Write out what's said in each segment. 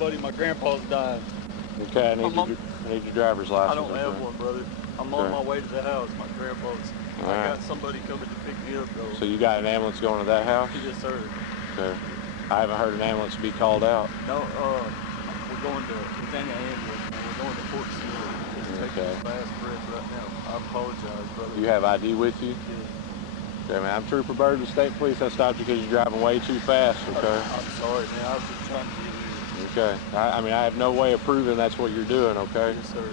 buddy. My grandpa's died. Okay, I need your driver's license. I don't have one, brother. I'm on my way to the house. My grandpa's. I got somebody coming to pick me up, though. So you got an ambulance going to that house? Yes, sir. Okay. I haven't heard an ambulance be called out. No, we're going to Virginia ambulance, man. We're going to Fort Smith. It's taking a fast breath right now. I apologize, brother. You have ID with you? Yeah. Okay, man. I'm Trooper Bird of the State Police. I stopped you because you're driving way too fast, okay? I'm sorry, man. I was just trying to get here. Okay. I mean, I have no way of proving that's what you're doing, okay? Yes, sir.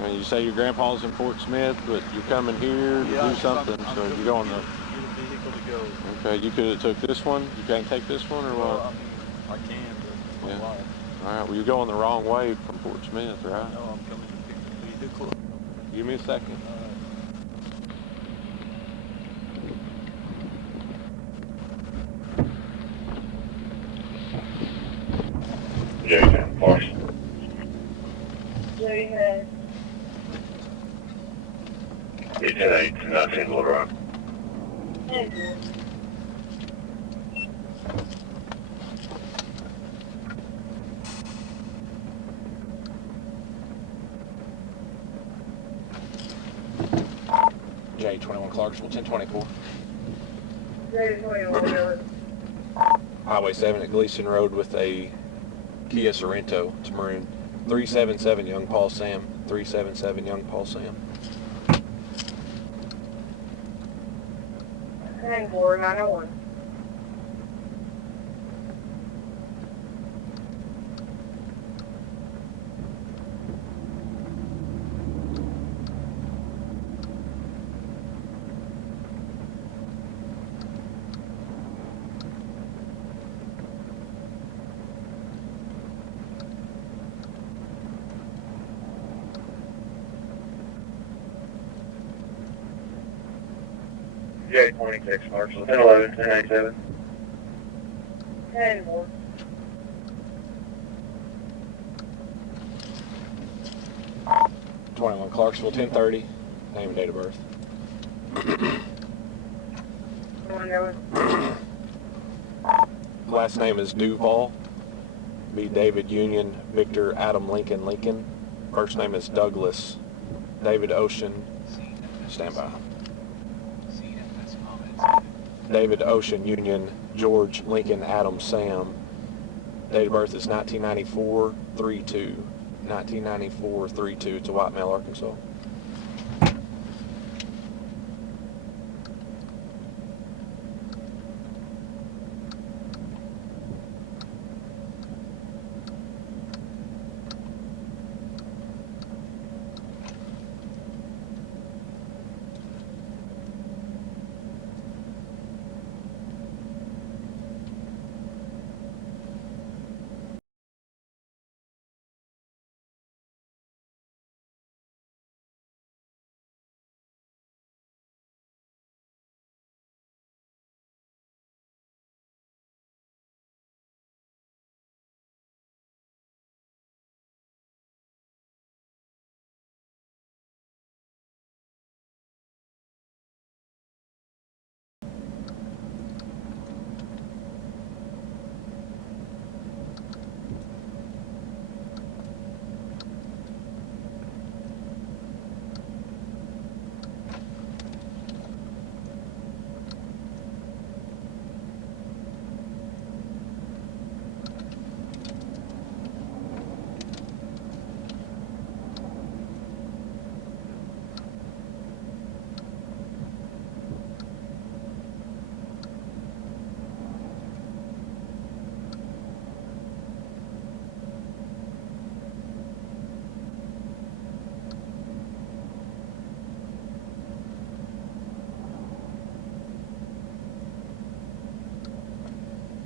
I mean, you say your grandpa's in Fort Smith, but you're coming here to do something, so you're going to... Get a vehicle to go. Okay, you could have took this one. You can't take this one, or Well, what? I mean, I can, but my wife. All right, well, you're going the wrong way from Fort Smith, right? No, I'm coming to pick the vehicle up. Give me a second. J10, Parks. J10. J10-8, 19 Little Rock. Thank you. J21 Clarksville, 1024. J21. Highway 7 at Gleason Road with a Kia Sorento. It's maroon. 377 Young Paul Sam. 377 Young Paul Sam. 10901. J26 Marshall, 1011, 1097. 10 more. '21 Clarksville, 1030. Name and date of birth. Last name is Duval. Be David Union Victor Adam Lincoln Lincoln. First name is Douglas David Ocean. Stand by. David Ocean Union George Lincoln Adam Sam. Date of birth is 1994-32. 1994-32. It's a white male, Arkansas.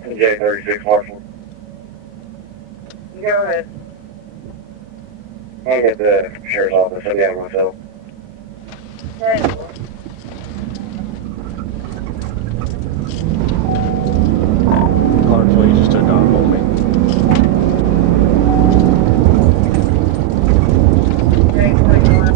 J36 Marshall. Go ahead. I'm at the sheriff's office. I'm down myself. 10 more. Clarksville, you just took off on me. J21.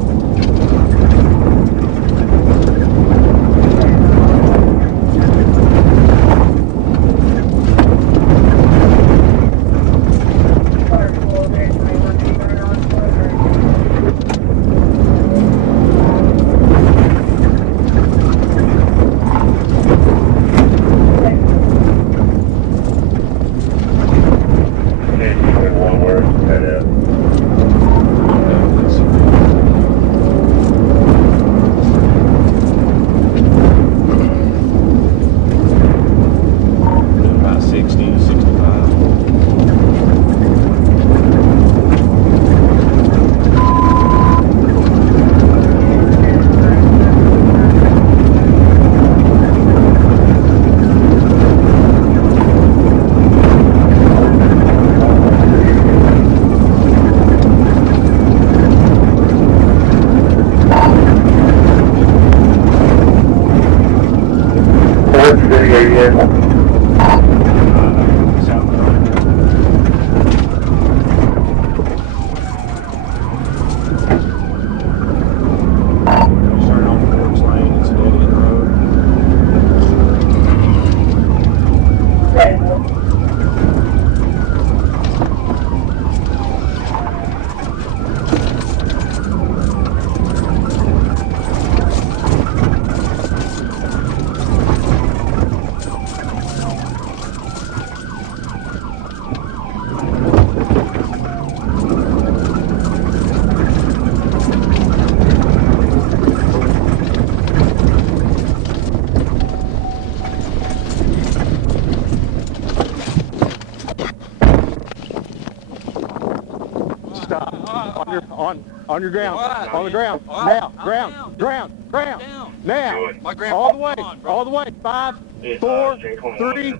Stop. On your ground. All right. On the ground. All right. Now. I'm Ground. down. Ground. Ground. Down. Now. My grandpa. All the way. Come on, bro. All the way. 5, 4, 3,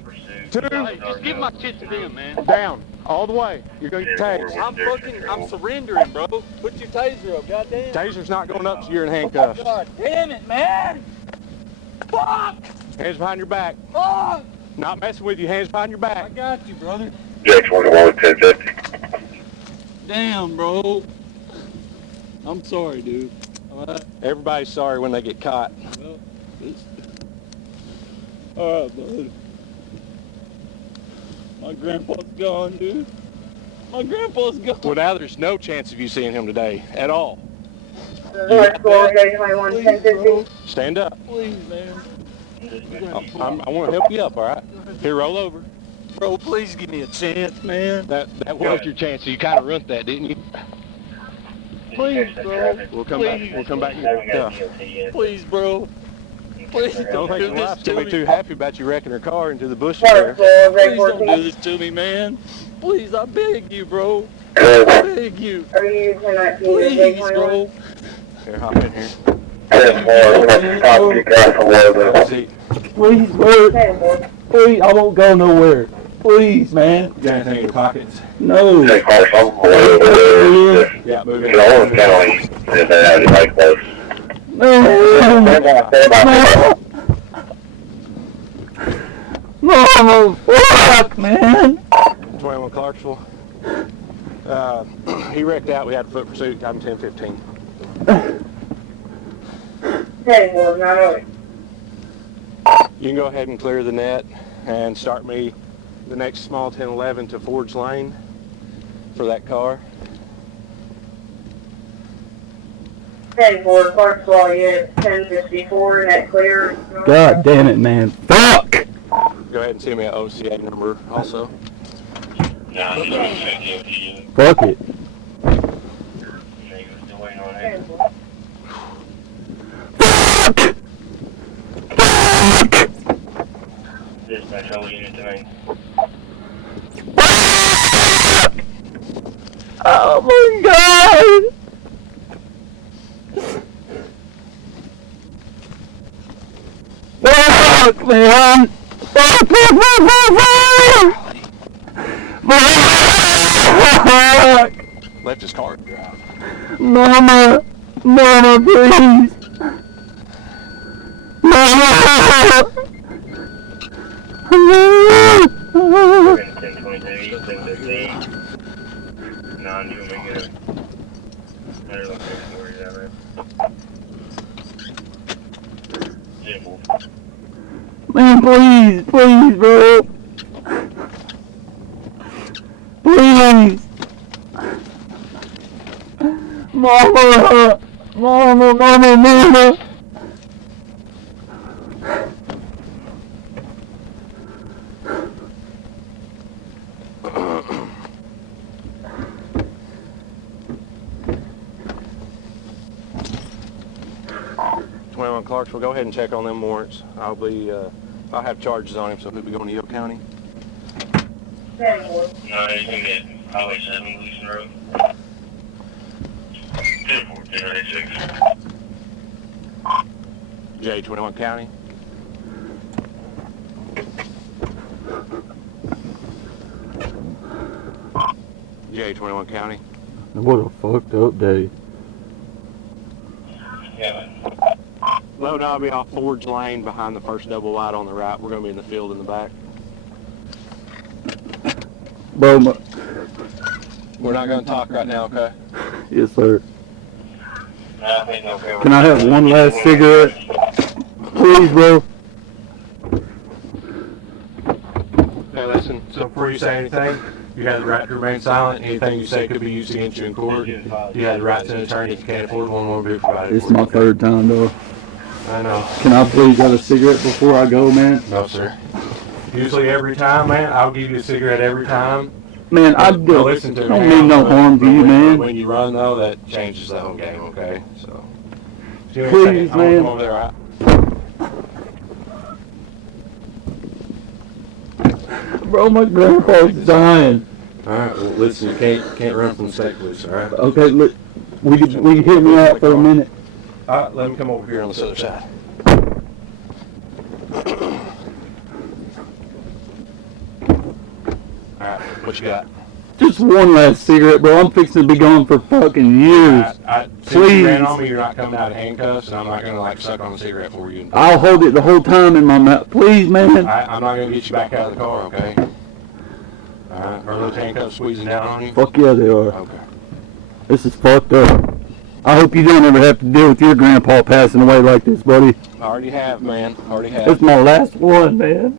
2, Hey, just give my shit to them, man. down. All the way. You're going to get tased. I'm surrendering, bro. Put your taser up, goddamn. Taser's not going up so you're in handcuffs. God damn it, man. Fuck. Hands behind your back. Fuck. Not messing with you. Hands behind your I back. got you, brother. J21 1050. Damn, bro. I'm sorry, dude. All right. Everybody's sorry when they get caught. Well, all right, bud. My grandpa's gone, dude. My grandpa's gone. Well, now there's no chance of you seeing him today at all. North Florida, J21 1050. Stand up. Please, man. I want to help you up, all right? Here, roll over. Bro, please give me a chance, man. That was your chance, so you kind of runt that, didn't you? Please, bro. We'll come back. We'll come back and get your stuff. Please, bro. Please Don't don't think do your this wife's to gonna be me. too happy about you wrecking her car into the bushes North there. Florida, Please don't do J14. this to me, man. Please, I beg you, bro. I beg you. Are you 1019 Please, J21? bro. Here, hop in here. 10-4, be careful with See, Please, bro. 10-4. Please, I won't go nowhere. Please, man. you got anything in your pockets? No. Take car somewhere. Yeah, move You know, it. County, if they have the right place. Mama, fuck, man. 21 Clarksville. He wrecked out. We had foot pursuit. Got him 1015. 10-4, not only. You can go ahead and clear the net and start me the next small 1011 to Forge Lane for that car. 10-4, Clarksville, unit 1054, net clear. God damn it, man. Fuck. Go ahead and send me an OCA number also. Fuck it. 10-4. Dispatch all unit tonight. Oh my God. Fuck, man. Fuck. Left his car to drive. Mama, please. Mama. 1022 East 1015. Non-human get better location where he's at, right? Simple. Man, please, bro. Please. Mama. 21 Clarksville, go ahead and check on them warrants. I'll have charges on him, so he'll be going to Yale County. 10-4. No, he's gonna get Highway 7, Gleason Road. 10-4, 1096. J21 County. J21 County. What a fucked up day. Yeah, Load, I'll be off Forge Lane behind the first double wide on the right. We're going to be in the field in the back. Bro, We're not going to talk right now, okay? yes, sir. nothing, okay. Can I have one last cigarette? Please, bro. Hey, listen, so before you say anything, you have the right to remain silent. Anything you say could be used against you in court. You have the right to an attorney. If you can't afford one, will be provided. It's my third time, though. I know. Can I please have a cigarette before I go, man? No, sir. Usually every time, man, I'll give you a cigarette every time. Man, I Now listen to me. don't mean no harm to you, man. When you run, though, that changes the whole game, okay? So, give me a Please, second. I'm gonna man. come over there, all right? Bro, my grandpa's dying. All right. Well, listen, you can't run from the state police. All right. Okay, look, will you hear me out for a minute? All right. Let me come over here on this other side. All right. What you got? Just one last cigarette, bro. I'm fixing to be gone for fucking years. Since you ran Please. on me, you're not coming out of handcuffs, and I'm not gonna like suck on the cigarette for you. I'll hold it the whole time in my mouth. Please, man. I'm not gonna get you back out of the car, okay? All right. Are those handcuffs squeezing down on you? Fuck yeah, they are. Okay. This is fucked up. I hope you don't ever have to deal with your grandpa passing away like this, buddy. I already have, man. Already have. That's my last one, man.